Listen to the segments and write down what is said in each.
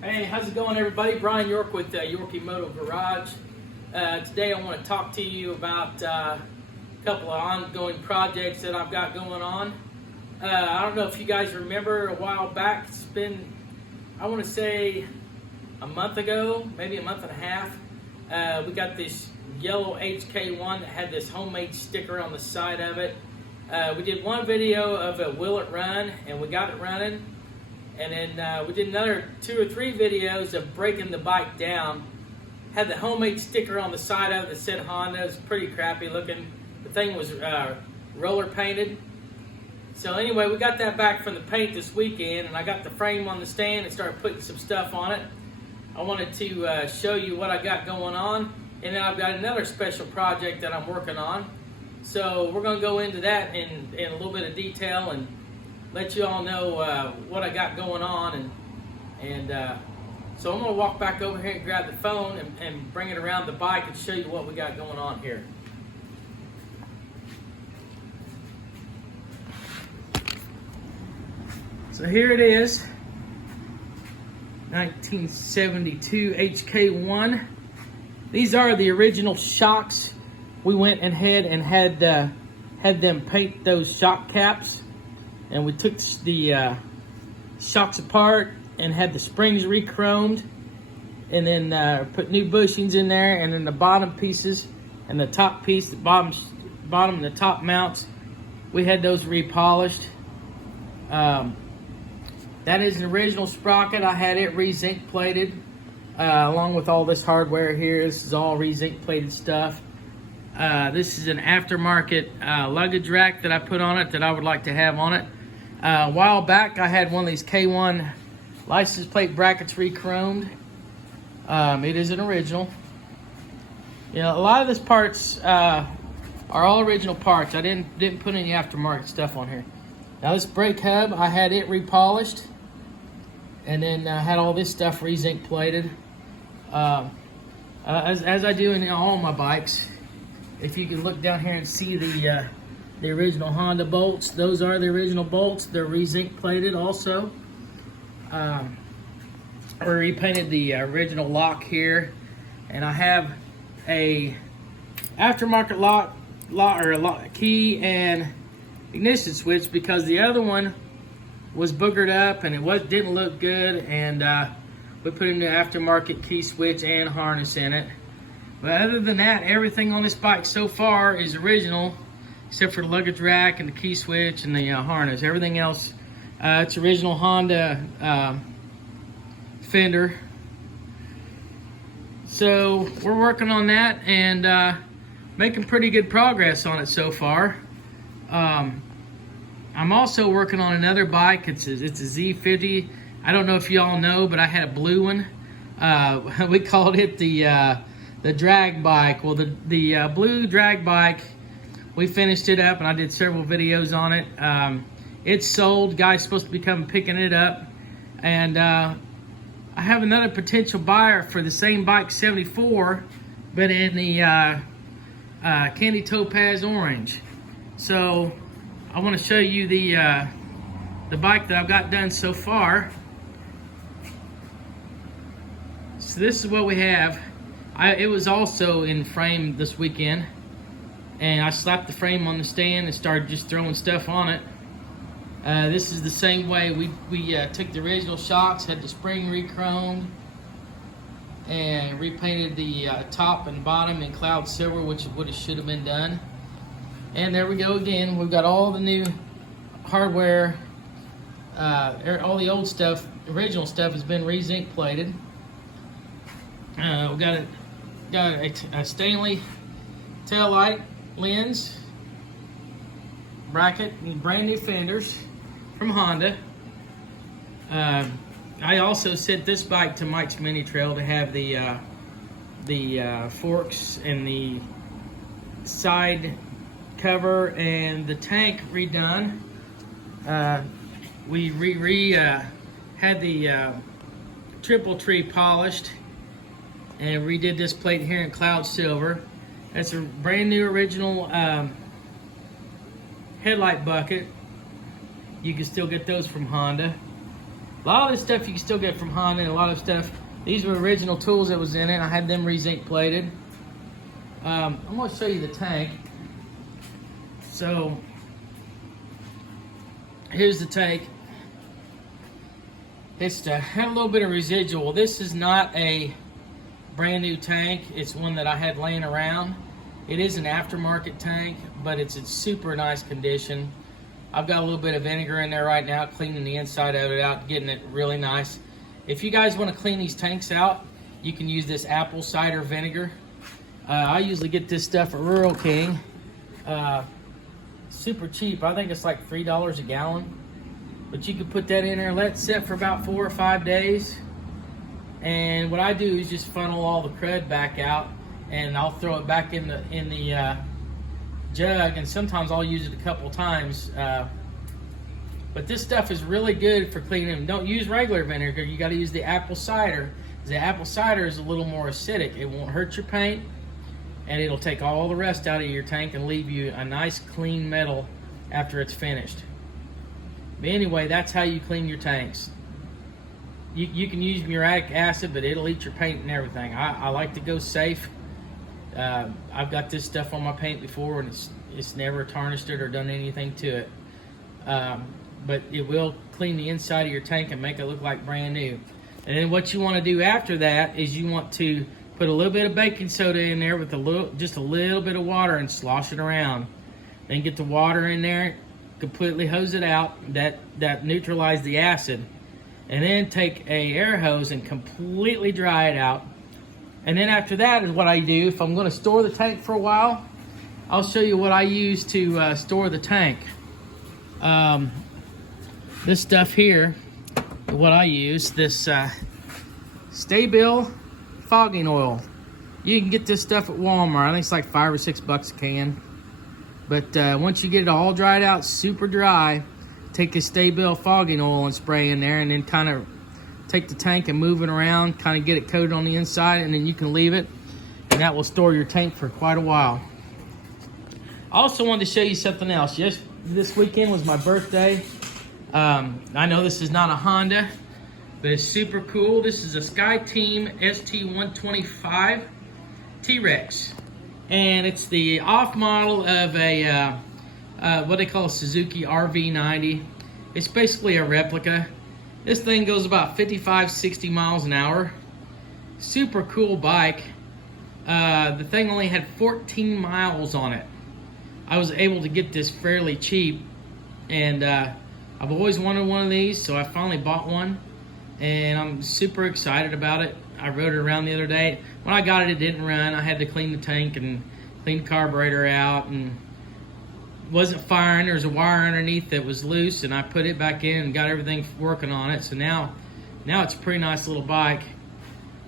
Hey, how's it going, everybody? Brian York with Yorkie Moto Garage. Today I want to talk to you about a couple of ongoing projects that I've got going on. I don't know if you guys remember a while back, it's been, I want to say a month ago, maybe a month and a half, we got this yellow HK1 that had this homemade sticker on the side of it. We did one video of a will it run, and we got it running. And then we did another 2 or 3 videos of breaking the bike down. Had the homemade sticker on the side of it that said Honda. It was pretty crappy looking. The thing was roller painted. So anyway, we got that back from the paint this weekend, and I got the frame on the stand and started putting some stuff on it. I wanted to show you what I got going on, and then I've got another special project that I'm working on. So we're going to go into that in a little bit of detail and let you all know what I got going on, and so I'm going to walk back over here and grab the phone and bring it around the bike and show you what we got going on here. So here it is, 1972 HK1. These are the original shocks. We went ahead and had them paint those shock caps. And we took the shocks apart and had the springs re-chromed, and then put new bushings in there, and then the bottom pieces and the top piece, the bottom and the top mounts, we had those repolished. That is an original sprocket. I had it re-zinc plated along with all this hardware here. This is all re-zinc plated stuff. This is an aftermarket luggage rack that I put on it that I would like to have on it. A while back, I had one of these K1 license plate brackets re-chromed. It is an original. You know, a lot of these parts are all original parts. I didn't put any aftermarket stuff on here. Now this brake hub, I had it repolished, and then had all this stuff re-zinc plated. As I do in all my bikes. If you can look down here and see the original Honda bolts, those are the original bolts. They're re-zinc plated also. I repainted the original lock here, and I have a aftermarket lock key and ignition switch because the other one was boogered up and it didn't look good, and we put in the aftermarket key switch and harness in it. But other than that, everything on this bike so far is original, except for the luggage rack and the key switch and the harness. Everything else, it's original Honda fender. So we're working on that and making pretty good progress on it so far. I'm also working on another bike. It's a Z50. I don't know if you all know, but I had a blue one. We called it the drag bike. Well, the blue drag bike, we finished it up and I did several videos on it. It's sold. Guy's supposed to be coming picking it up. And I have another potential buyer for the same bike, 74, but in the candy topaz orange. So I want to show you the bike that I've got done so far. So this is what we have. It was also in frame this weekend, and I slapped the frame on the stand and started just throwing stuff on it. This is the same way. We took the original shocks, had the spring re-chromed, and repainted the top and bottom in cloud silver, which is what it should have been done. And there we go again. We've got all the new hardware. All the old stuff, original stuff, has been re-zinc plated. We got a Stanley taillight lens bracket and brand new fenders from Honda. I also set this bike to Mike's Mini Trail to have the forks and the side cover and the tank redone. We had the triple tree polished and redid this plate here in cloud silver. That's a brand new original headlight bucket. You can still get those from Honda. lot of this stuff you can still get from Honda, and a lot of stuff, these were original tools that was in it. I had them re-zinc plated. I'm going to show you the tank. So here's the tank. It's had a little bit of residual. This is not a brand new tank. It's one that I had laying around. It is an aftermarket tank, but it's in super nice condition. I've got a little bit of vinegar in there right now, cleaning the inside of it out, getting it really nice. If you guys want to clean these tanks out, you can use this apple cider vinegar. I usually get this stuff at Rural King. Super cheap. I think it's like $3 a gallon. But you can put that in there, let it sit for about 4 or 5 days. And what I do is just funnel all the crud back out, and I'll throw it back in the jug, and sometimes I'll use it a couple times. But this stuff is really good for cleaning. Don't use regular vinegar. You got to use the apple cider. The apple cider is a little more acidic. It won't hurt your paint, and it'll take all the rest out of your tank and leave you a nice clean metal after it's finished. But anyway, that's how you clean your tanks. You can use muriatic acid, but it'll eat your paint and everything. I like to go safe. I've got this stuff on my paint before, and it's never tarnished it or done anything to it. But it will clean the inside of your tank and make it look like brand new. And then what you want to do after that is you want to put a little bit of baking soda in there with just a little bit of water and slosh it around. Then get the water in there, completely hose it out. That neutralizes the acid. And then take a air hose and completely dry it out. And then after that is what I do. If I'm going to store the tank for a while, I'll show you what I use to store the tank. This stuff here, what I use, this Stabil fogging oil. You can get this stuff at Walmart. I think it's like $5 or $6 a can. But once you get it all dried out, super dry, take this Stabil fogging oil and spray in there, and then kind of take the tank and move it around, kind of get it coated on the inside, and then you can leave it, and that will store your tank for quite a while. I also wanted to show you something else. This weekend was my birthday. I know this is not a Honda, but it's super cool. This is a Skyteam ST125 T-Rex, and it's the off model of a what they call a Suzuki RV90. It's basically a replica. This thing goes about 55-60 miles an hour. Super cool bike. The thing only had 14 miles on it. I was able to get this fairly cheap, and I've always wanted one of these, so I finally bought one, and I'm super excited about it. I rode it around the other day. When I got it, it didn't run. I had to clean the tank and clean the carburetor out, and wasn't firing. There was a wire underneath that was loose, and I put it back in and got everything working on it. So now it's a pretty nice little bike.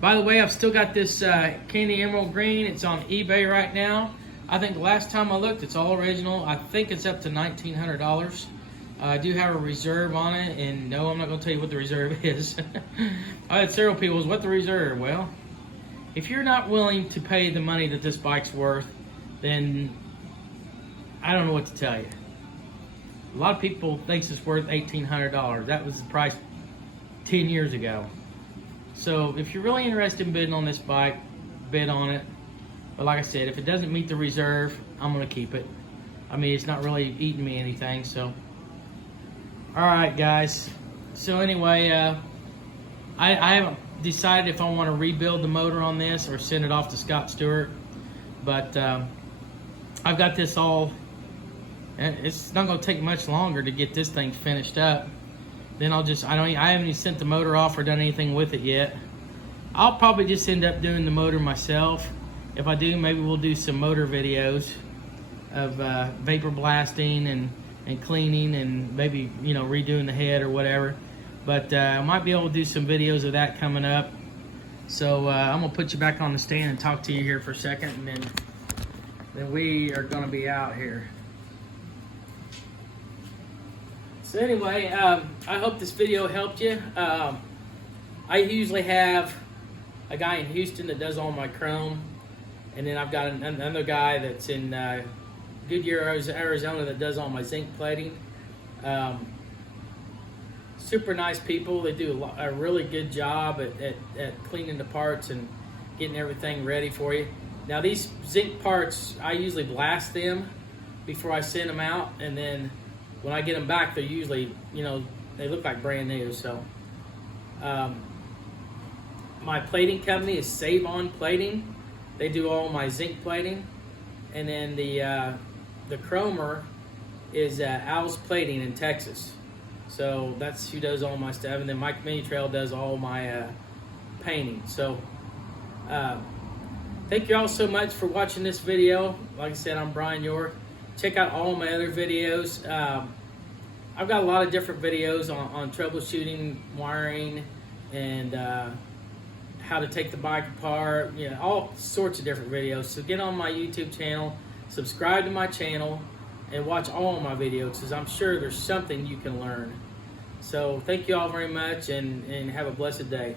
By the way, I've still got this Candy Emerald Green. It's on eBay right now. I think the last time I looked, it's all original. I think it's up to $1,900. I do have a reserve on it, and no, I'm not going to tell you what the reserve is. I had several people, what the reserve? Well, if you're not willing to pay the money that this bike's worth, then I don't know what to tell you. A lot of people think it's worth $1,800. That was the price 10 years ago. So if you're really interested in bidding on this bike, bid on it. But like I said, if it doesn't meet the reserve, I'm going to keep it. I mean, it's not really eating me anything, so. Alright guys, so anyway, I haven't decided if I want to rebuild the motor on this or send it off to Scott Stewart, but I've got this all, and it's not going to take much longer to get this thing finished up. Then I haven't even sent the motor off or done anything with it yet. I'll probably just end up doing the motor myself. If I do, maybe we'll do some motor videos of vapor blasting and cleaning, and maybe, you know, redoing the head or whatever. But I might be able to do some videos of that coming up. So I'm gonna put you back on the stand and talk to you here for a second, and then we are gonna be out here. So anyway, I hope this video helped you. I usually have a guy in Houston that does all my chrome, and then I've got another guy that's in Goodyear, Arizona, that does all my zinc plating. super nice people. They do a really good job at cleaning the parts and getting everything ready for you. Now these zinc parts, I usually blast them before I send them out, and then when I get them back, they're usually, you know, they look like brand new. So my plating company is Save On Plating. They do all my zinc plating, and then the chromer is Al's Plating in Texas. So that's who does all my stuff, and then Mike Mini Trail does all my painting. So thank you all so much for watching this video. Like I said, I'm Brian York. Check out all my other videos. I've got a lot of different videos on troubleshooting, wiring, and how to take the bike apart, you know, all sorts of different videos. So get on my YouTube channel, subscribe to my channel, and watch all of my videos, because I'm sure there's something you can learn. So thank you all very much, and have a blessed day.